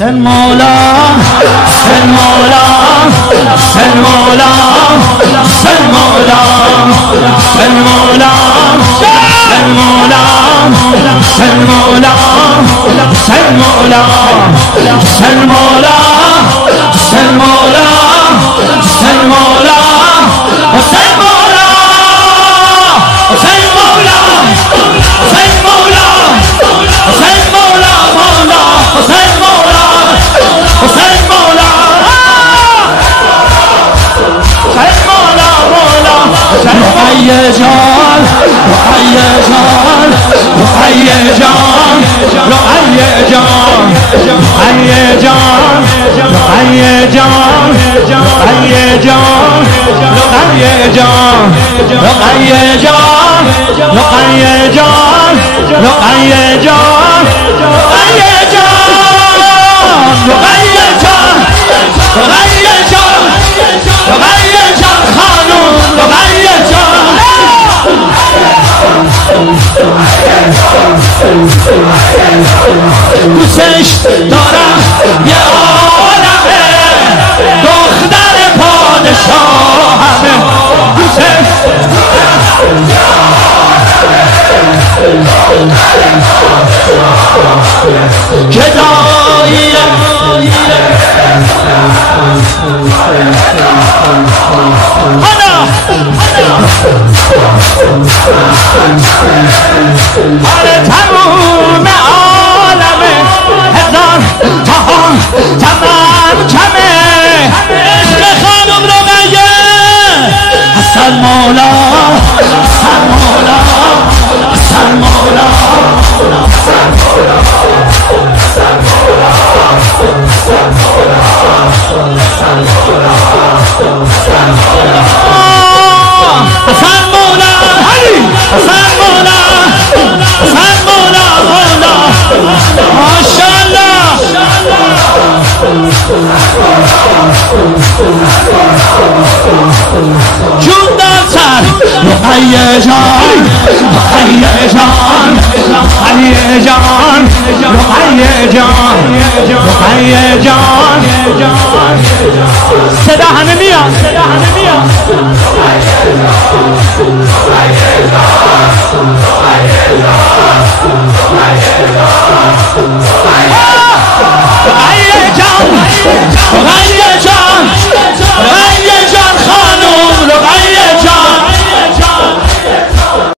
حسین مولا حسین مولا حسین مولا حسین مولا حسین مولا حسین مولا حسین مولا حسین مولا حسین مولا حسین مولا حسین مولا حسین مولا حسین مولا حسین مولا حسین مولا مولا حسین مولا حسین مولا حسین مولا مولا رقیه جان رقیه جان رقیه جان رقیه جان رقیه جان رقیه جان رقیه جان رقیه جان رقیه جان رقیه جان رقیه جان رقیه جان رقیه جان رقیه جان رقیه جان خانوم رقیه جان دوستش دارم یه عالمه دختر پادشاهمه دوستش گداییه آره تموم عالمه هزار جهان تمام کمه عشق خانم رقیه حسن مولا حسن مولا حسن مولا حسن مولا حسن مولا حسن مولا مولا ماشاءالله جون دارتر رقیه جان رقیه جان رقیه جان رقیه جان رقیه جان صدا همه میاد صدا همه میاد